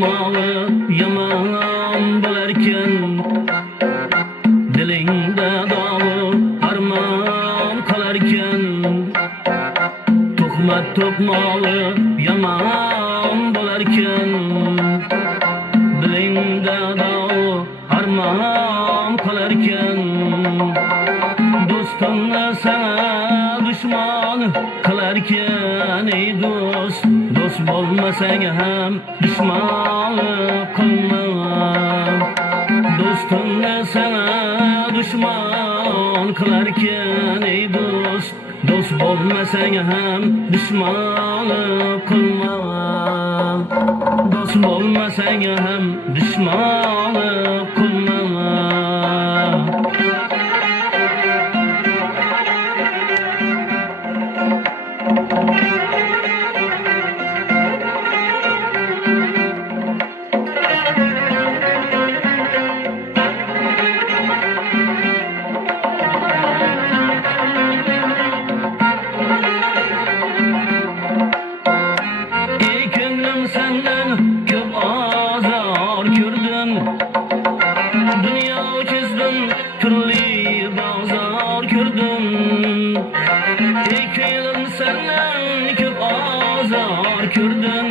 topmağı yaman bo'larkan, dilingda dog'i armon qolarkan. Tuhmat topmağı yaman bo'larkan, dilingda dog'i armon qolarkan. Do'stingni sana dushman qilarkan, ey do'st, do'st bo'lmasang ham dushman qilma. Do'stingni sana dushman qilarkan, ey do'st, do'st bo'lmasang ham dushman qilma. Do'st bo'lmasang ham dushman qilma. Senden köp azar gördüm, dünya çizdim, türlü bazar gördüm. İkiydim senden köp azar gördüm,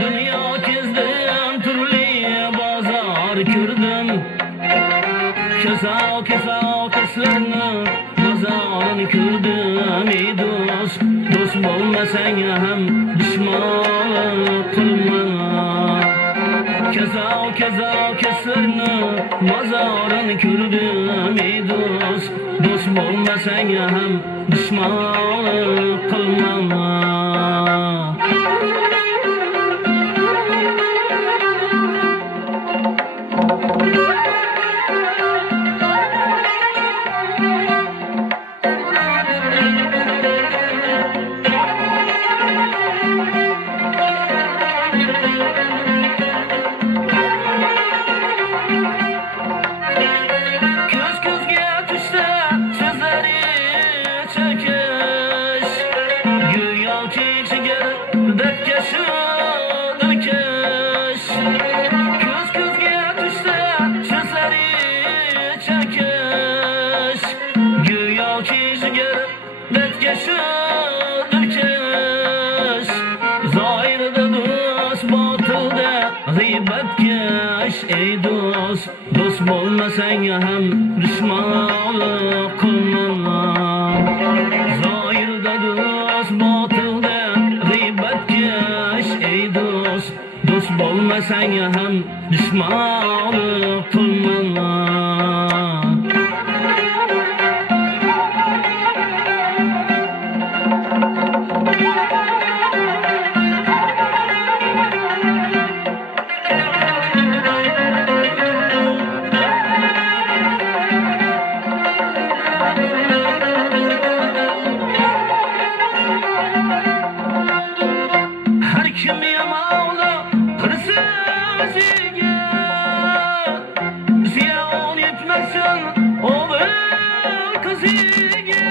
dünya çizdim, türlü bazar gördüm. Keslerini bazarını gördüm, ey dost, dost bo'lmasang ham dushman qilma. Keslerini mazorini ko'rdim, ey dost, dost bo'lmasang ham dushman qilma. Ey dost, dost bo'lmasang ham dushman qilma. Zoirda dost, botilda g'iybatkash. Ey dost, dost bo'lmasang ham dushman qilma. Kim yamoqni qilsa o'ziga, ziyon etmasin o'g'il qiziga.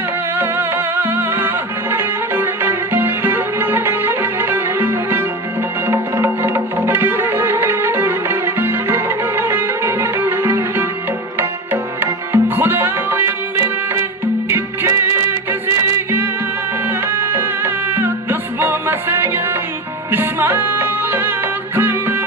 Xudoyim berdi ikki qiziga, do'st bo'lmasang ham dushman qilma.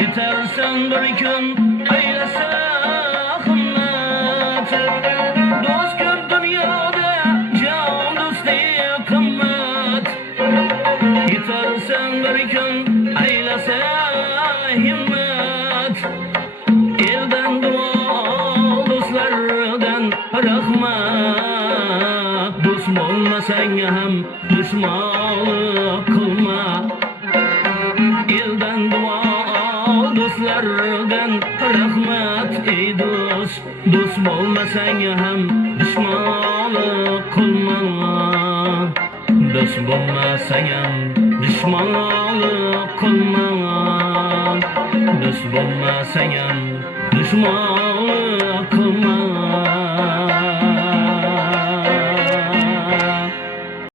Yetersen bir gün eylese himmet. Dost ko'p dunyoda, jon do'sti qimmat. Yetersen bir gün eylese himmet. Elden duo, do'stlardan rahmat. Do'st bo'lmasang Menga ham dushmanlik qilma. Do'st bo'lmasang ham dushmanlik qilma. Do'st bo'lmasang ham dushman